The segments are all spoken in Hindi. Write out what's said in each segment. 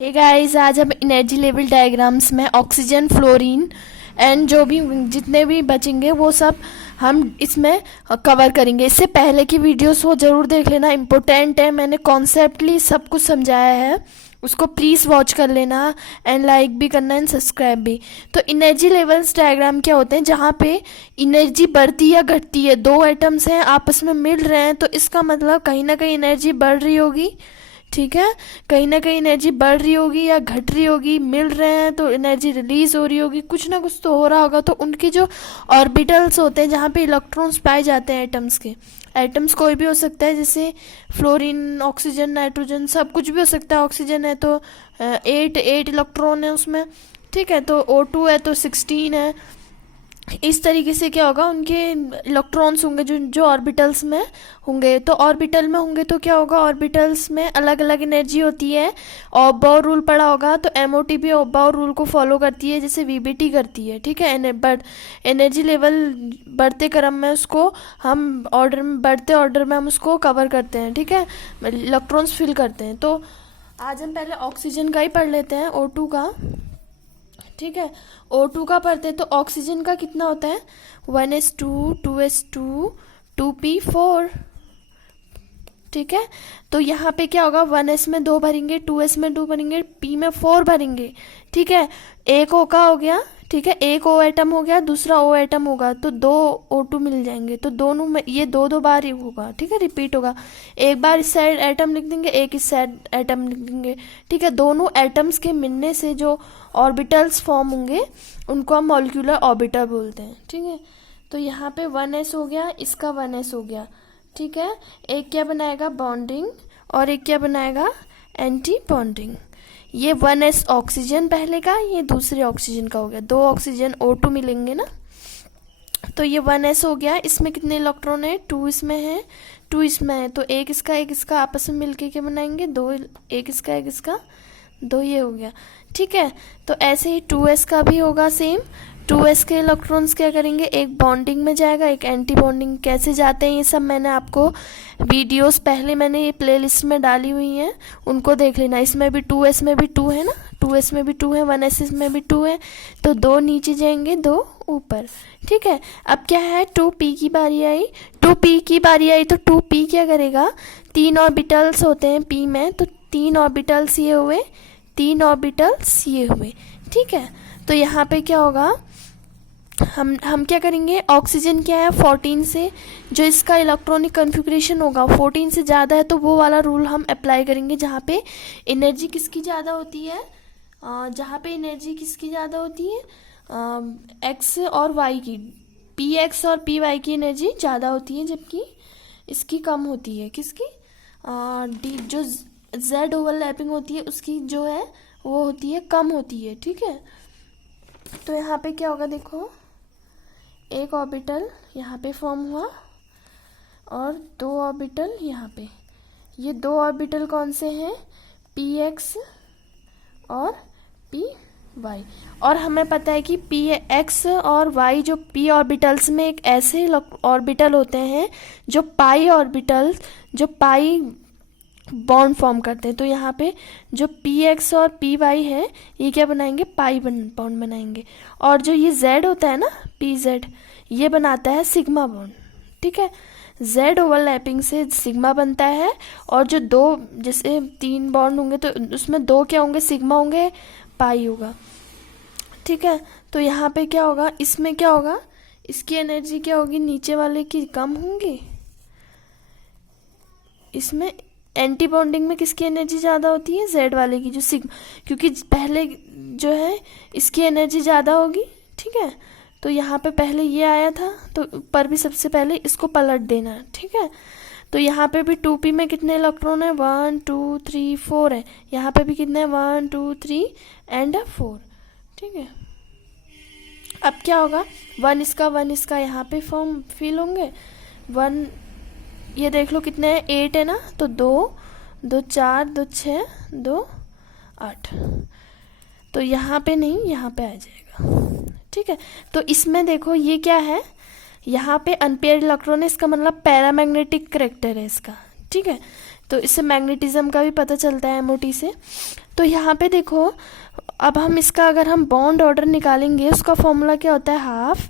हे गाइस, आज हम एनर्जी लेवल डायग्राम्स में ऑक्सीजन, फ्लोरीन एंड जो भी जितने भी बचेंगे वो सब हम इसमें कवर करेंगे। इससे पहले की वीडियोस वो ज़रूर देख लेना, इम्पोर्टेंट है। मैंने कॉन्सेप्टली सब कुछ समझाया है, उसको प्लीज़ वॉच कर लेना एंड लाइक भी करना एंड सब्सक्राइब भी। तो एनर्जी लेवल्स डायग्राम क्या होते हैं? जहाँ पे एनर्जी बढ़ती या घटती है, दो एटम्स हैं आपस में मिल रहे हैं, तो इसका मतलब कहीं ना कहीं एनर्जी बढ़ रही होगी। ठीक है, कहीं ना कहीं एनर्जी बढ़ रही होगी या घट रही होगी। मिल रहे हैं तो एनर्जी रिलीज हो रही होगी, कुछ ना कुछ तो हो रहा होगा। तो उनके जो ऑर्बिटल्स होते हैं, जहाँ पे इलेक्ट्रॉन्स पाए जाते हैं एटम्स के, एटम्स कोई भी हो सकता है, जैसे फ्लोरीन, ऑक्सीजन, नाइट्रोजन, सब कुछ भी हो सकता है। ऑक्सीजन है तो 8 इलेक्ट्रॉन है उसमें, ठीक है। तो O2 है तो 16 है। इस तरीके से क्या होगा, उनके इलेक्ट्रॉन्स होंगे जो जो ऑर्बिटल्स में होंगे। तो ऑर्बिटल में होंगे तो क्या होगा, ऑर्बिटल्स में अलग अलग एनर्जी होती है। ऑब्बाउ रूल पढ़ा होगा, तो एमओटी भी ऑब्बाउ रूल को फॉलो करती है, जैसे वीबीटी करती है। ठीक है, बट एनर्जी लेवल बढ़ते क्रम में उसको हम ऑर्डर में, बढ़ते ऑर्डर में हम उसको कवर करते हैं। ठीक है, इलेक्ट्रॉन्स फिल करते हैं। तो आज हम पहले ऑक्सीजन का ही पढ़ लेते हैं, O2 का। ठीक है, O2 का पढ़ते हैं। तो ऑक्सीजन का कितना होता है? 1s2, 2s2, 2p4। ठीक है, तो यहाँ पे क्या होगा, 1s में 2 भरेंगे, 2s में 2 भरेंगे, p में 4 भरेंगे। ठीक है, एक O का हो गया। ठीक है, एक O एटम हो गया, दूसरा O एटम होगा, तो 2 O2 मिल जाएंगे। तो दोनों में ये दो दो बार ही होगा। ठीक है, रिपीट होगा। एक बार इस साइड एटम लिख देंगे, एक इस साइड एटम लिख देंगे। ठीक है, दोनों एटम्स के मिलने से जो ऑर्बिटल्स फॉर्म होंगे उनको हम मॉलिक्यूलर ऑर्बिटल बोलते हैं। ठीक है, तो यहाँ पे 1s हो गया, इसका 1s हो गया। ठीक है, एक क्या बनाएगा, बॉन्डिंग, और एक क्या बनाएगा, एंटी बॉन्डिंग। ये 1s ऑक्सीजन पहले का, ये दूसरे ऑक्सीजन का हो गया। दो ऑक्सीजन O2 मिलेंगे ना, तो ये 1s हो गया। इसमें कितने इलेक्ट्रॉन है? 2 इसमें है, 2 इसमें है, तो एक इसका आपस में मिलके क्या बनाएंगे, दो। एक इसका, दो, ये हो गया। ठीक है, तो ऐसे ही 2s का भी होगा सेम। 2s के इलेक्ट्रॉन्स क्या करेंगे, एक बॉन्डिंग में जाएगा, एक एंटी बॉन्डिंग। कैसे जाते हैं ये सब मैंने आपको वीडियोस पहले मैंने ये प्लेलिस्ट में डाली हुई हैं, उनको देख लेना। इसमें भी 2s में भी 2 है ना, 2s में भी 2 है, 1s में भी 2 है, तो 2 नीचे जाएंगे, 2 ऊपर। ठीक है, अब क्या है, 2p की बारी आई। 2p की बारी आई तो 2p क्या करेगा, 3 ऑर्बिटल्स होते हैं p में, तो 3 ऑर्बिटल्स ये हुए, 3 ऑर्बिटल्स ये हुए। ठीक है, तो यहाँ पे क्या होगा, हम क्या करेंगे, ऑक्सीजन क्या है, 14 से जो इसका इलेक्ट्रॉनिक कन्फिग्रेशन होगा 14 से ज़्यादा है, तो वो वाला रूल हम अप्लाई करेंगे। जहाँ पे एनर्जी किसकी ज़्यादा होती है, जहाँ पे एनर्जी किसकी ज़्यादा होती है, एक्स और वाई की, पी एक्स और पी वाई की एनर्जी ज़्यादा होती है, जबकि इसकी कम होती है। किसकी, डी जो जेड ओवरलैपिंग होती है उसकी जो है वो होती है, कम होती है। ठीक है, तो यहाँ पे क्या होगा, देखो, एक ऑर्बिटल यहाँ पे फॉर्म हुआ और 2 ऑर्बिटल यहाँ पे। ये 2 ऑर्बिटल कौन से हैं, पी एक्स और पी वाई। और हमें पता है कि पी एक्स और वाई जो पी ऑर्बिटल्स में एक ऐसे ऑर्बिटल होते हैं जो पाई ऑर्बिटल्स, जो पाई बॉन्ड फॉर्म करते हैं। तो यहाँ पे जो पी एक्स और पी वाई है ये क्या बनाएंगे, पाई बॉन्ड बनाएंगे। और जो ये जेड होता है ना, पी जेड, ये बनाता है सिग्मा बॉन्ड। ठीक है, जेड ओवरलैपिंग से सिग्मा बनता है, और जो दो, जैसे 3 बॉन्ड होंगे तो उसमें 2 क्या होंगे, सिग्मा होंगे, पाई होगा। ठीक है, तो यहाँ पे क्या होगा, इसमें क्या होगा, इसकी एनर्जी क्या होगी, नीचे वाले की कम होंगी। इसमें एंटी बॉन्डिंग में किसकी एनर्जी ज़्यादा होती है, जेड वाले की, जो सिग्मा, क्योंकि पहले जो है इसकी एनर्जी ज़्यादा होगी। ठीक है, तो यहाँ पे पहले ये आया था, तो ऊपर भी सबसे पहले इसको पलट देना है। ठीक है, तो यहाँ पे भी 2p में कितने इलेक्ट्रॉन है, 1 2 3 4 है। यहाँ पे भी कितने हैं, 1 2 3 एंड 4। ठीक है, अब क्या होगा, 1 इसका यहाँ पे फॉर्म फिल होंगे। 1, ये देख लो कितने हैं, 8 है ना, तो 2 2 4 2 6 2 8, तो यहाँ पे नहीं, यहाँ पे आ जाएगा। ठीक है, तो इसमें देखो ये क्या है, यहाँ पे अनपेयर्ड इलेक्ट्रॉन है, इसका मतलब पैरामैग्नेटिक करेक्टर है इसका। ठीक है, तो इससे मैग्नेटिज्म का भी पता चलता है MOT से। तो यहाँ पे देखो, अब हम इसका अगर हम बॉन्ड ऑर्डर निकालेंगे, उसका फॉर्मूला क्या होता है, half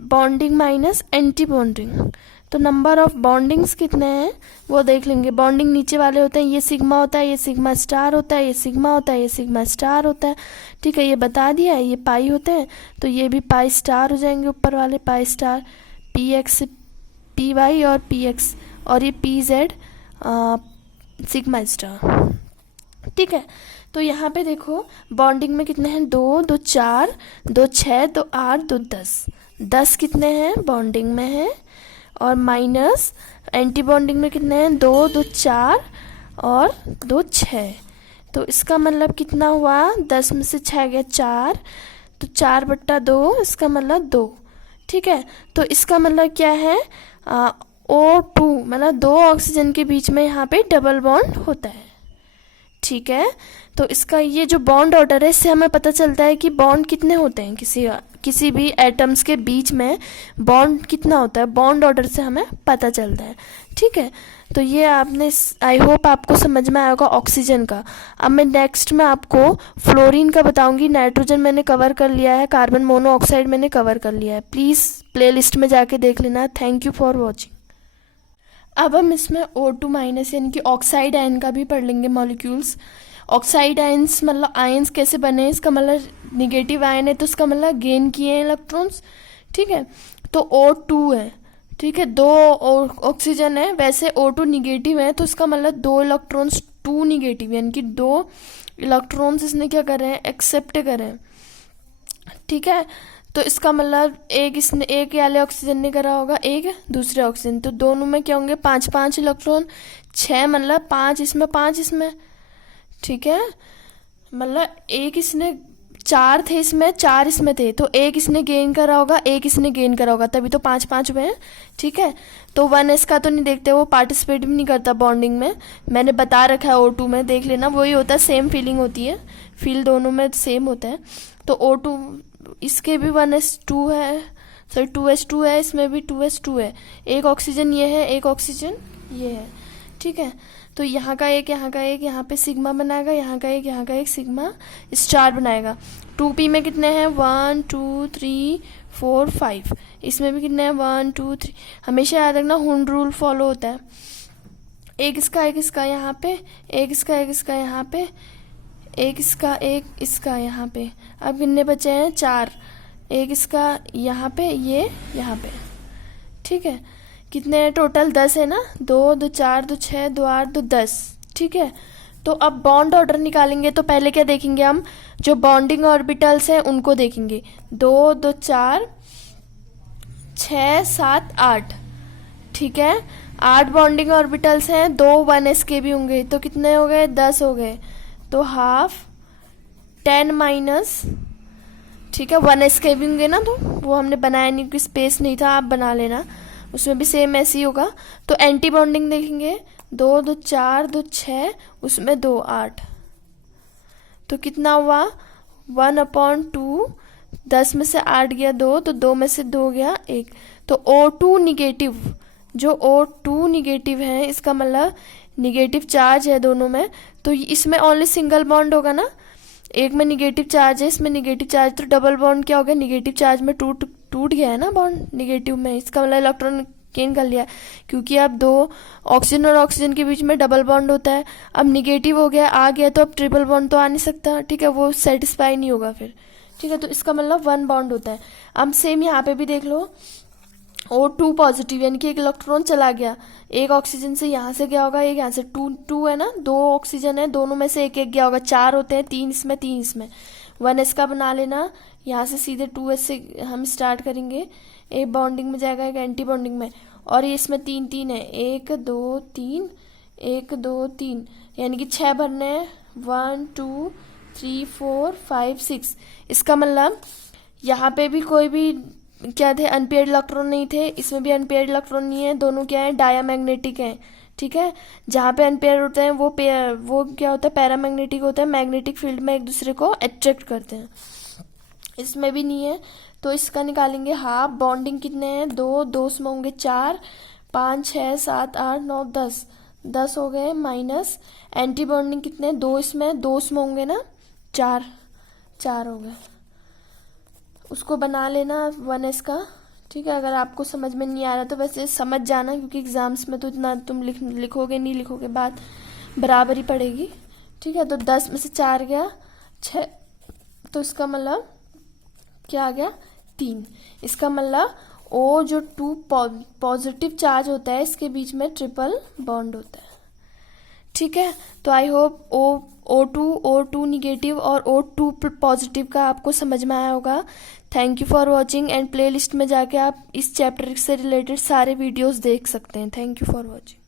bonding minus anti bonding. तो नंबर ऑफ बॉन्डिंग्स कितने हैं वो देख लेंगे। बॉन्डिंग नीचे वाले होते हैं, ये सिग्मा होता है, ये सिग्मा स्टार होता है, ये सिग्मा होता है, ये सिग्मा स्टार होता है। ठीक है, ये बता दिया है, ये पाई होते हैं, तो ये भी पाई स्टार हो जाएंगे, ऊपर वाले पाई स्टार, PX PY और PX, और ये PZ सिग्मा स्टार। ठीक है, तो यहाँ पे देखो बॉन्डिंग में कितने हैं, 2 2 4 2 6 2 8 2 10, 10 कितने हैं बॉन्डिंग में हैं, और माइनस एंटी बॉन्डिंग में कितने हैं, 2 2 4 और 2 6। तो इसका मतलब कितना हुआ, 10 में से 6 गया 4, तो 4/2, इसका मतलब 2। ठीक है, तो इसका मतलब क्या है, O2 मतलब 2 ऑक्सीजन के बीच में यहाँ पे डबल बॉन्ड होता है। ठीक है, तो इसका ये जो बॉन्ड ऑर्डर है, इससे हमें पता चलता है कि बॉन्ड कितने होते हैं, किसी भी एटम्स के बीच में बॉन्ड कितना होता है, बॉन्ड ऑर्डर से हमें पता चलता है। ठीक है, तो ये आपने, आई होप आपको समझ में आया होगा ऑक्सीजन का। अब मैं नेक्स्ट में आपको फ्लोरीन का बताऊंगी। नाइट्रोजन मैंने कवर कर लिया है, कार्बन मोनोऑक्साइड मैंने कवर कर लिया है, प्लीज़ प्लेलिस्ट में जाके देख लेना। Thank you for watching. अब हम इसमें O2 माइनस यानी कि ऑक्साइड आयन का भी पढ़ लेंगे, मॉलिक्यूल्स। ऑक्साइड आयन्स मतलब आयन्स कैसे बने, इसका मतलब निगेटिव आयन है तो इसका मतलब गेन किए हैं इलेक्ट्रॉन्स। ठीक है, तो O2 है, ठीक है, 2 ऑक्सीजन है, वैसे O2 निगेटिव है, तो इसका मतलब 2 इलेक्ट्रॉन्स 2 निगेटिव, यानी कि 2 इलेक्ट्रॉन्स इसने क्या करे हैं, एक्सेप्ट करे हैं। ठीक है, तो इसका मतलब एक वाले ऑक्सीजन ने करा होगा, एक दूसरे ऑक्सीजन, तो दोनों में क्या होंगे, 5 इलेक्ट्रॉन, 6 मतलब 5 इसमें 5 इसमें। ठीक है, मतलब एक इसने 4 थे इसमें, 4 इसमें थे, तो एक इसने गेन करा होगा, एक इसने गेन करा होगा, तभी तो 5 हुए हैं। ठीक है, तो 1s का तो नहीं देखते, वो पार्टिसिपेट भी नहीं करता बॉन्डिंग में, मैंने बता रखा है O2 में, देख लेना, वही होता है, सेम फीलिंग होती है, फील दोनों में सेम होता है। तो O2 इसके भी 1s2 है, सॉरी 2s2 है, इसमें भी 2s2 है, एक ऑक्सीजन ये है, एक ऑक्सीजन ये है। ठीक है, तो यहाँ का एक, यहाँ का एक, यहाँ पे सिग्मा बनाएगा, यहाँ का एक सिग्मा स्टार बनाएगा। 2p में कितने हैं, 1 2 3 4 5, इसमें भी कितने हैं, 1 2 3। हमेशा याद रखना हुंड रूल फॉलो होता है, एक इसका यहाँ पे, एक इसका यहाँ पे, एक इसका यहाँ पे। अब कितने बचे हैं, 4, एक इसका यहाँ पे, ये यहाँ पे। ठीक है, कितने टोटल, 10 है ना, 2 2 4 2 6 2 8 2 10। ठीक है, तो अब बॉन्ड ऑर्डर निकालेंगे, तो पहले क्या देखेंगे हम, जो बॉन्डिंग ऑर्बिटल्स हैं उनको देखेंगे, 2 2 4 6 7 8। ठीक है, 8 बॉन्डिंग ऑर्बिटल्स हैं, 2 1s के भी होंगे, तो कितने हो गए, 10 हो गए, तो हाफ 10 माइनस, ठीक है, 1s के भी होंगे ना, तो वो हमने बनाया नहीं क्योंकि स्पेस नहीं था, आप बना लेना, उसमें भी सेम ऐसे ही होगा। तो एंटी बॉन्डिंग देखेंगे, 2 2 4 2 6, उसमें 2 8, तो कितना हुआ, 1/2, 10 में से 8 गया 2, तो 2 में से 2 गया 1। तो O2 निगेटिव, जो O2 निगेटिव है, इसका मतलब निगेटिव चार्ज है दोनों में, तो इसमें ओनली सिंगल बॉन्ड होगा ना, एक में निगेटिव चार्ज है, इसमें निगेटिव चार्ज, तो डबल बॉन्ड क्या हो गया, निगेटिव चार्ज में टूट गया है ना बॉन्ड निगेटिव में, इसका मतलब इलेक्ट्रॉन गेन कर लिया, क्योंकि अब 2 ऑक्सीजन और ऑक्सीजन के बीच में डबल बॉन्ड होता है, अब निगेटिव हो गया, आ गया, तो अब ट्रिपल बॉन्ड तो आ नहीं सकता। ठीक है, वो सेटिस्फाई नहीं होगा फिर। ठीक है, तो इसका मतलब 1 बॉन्ड होता है। अब सेम यहाँ पे भी देख लो, O2 पॉजिटिव, यानी कि एक इलेक्ट्रॉन चला गया, एक ऑक्सीजन से यहाँ से गया होगा, एक यहाँ से, 2 है ना, 2 ऑक्सीजन है, दोनों में से एक गया होगा, 4 होते हैं, 3 इसमें 3 इसमें, 1s का बना लेना, यहाँ से सीधे 2s से हम स्टार्ट करेंगे, एक बॉन्डिंग में जाएगा, एक एंटी बॉन्डिंग में, और ये इसमें 3 है, 1 2 3 1 2 3, यानी कि 6 भरने हैं, 1 2 3 4 5 6। इसका मतलब यहाँ पे भी कोई भी क्या थे, अनपेयर्ड इलेक्ट्रॉन नहीं थे, इसमें भी अनपेयर्ड इलेक्ट्रॉन नहीं है, दोनों क्या है, डायामैग्नेटिक हैं। ठीक है, जहाँ पे अनपेयर होते हैं वो क्या होता है, पैरामैग्नेटिक होता है, मैग्नेटिक फील्ड में एक दूसरे को अट्रैक्ट करते हैं। इसमें भी नहीं है, तो इसका निकालेंगे हाफ। बॉन्डिंग कितने हैं, 2 2 में होंगे 4 5 6 7 8 9 10, 10 हो गए, माइनस एंटी बॉन्डिंग कितने, 2 इसमें, 2 इसमें होंगे ना, 4 हो गए। उसको बना लेना 1s का, ठीक है। अगर आपको समझ में नहीं आ रहा तो वैसे समझ जाना, क्योंकि एग्जाम्स में तो इतना तुम लिखोगे नहीं, लिखोगे बात बराबर ही पड़ेगी, ठीक है। तो 10 में से 4 गया 6, तो इसका मतलब क्या आ गया 3। इसका मतलब ओ जो 2 पॉजिटिव चार्ज होता है इसके बीच में ट्रिपल बॉन्ड होता है, ठीक है। तो आई होप O2 निगेटिव और O2 पॉजिटिव का आपको समझ में आया होगा। Thank you for watching, and playlist में जाके आप इस चैप्टर से रिलेटेड सारे वीडियोस देख सकते हैं। Thank you for watching.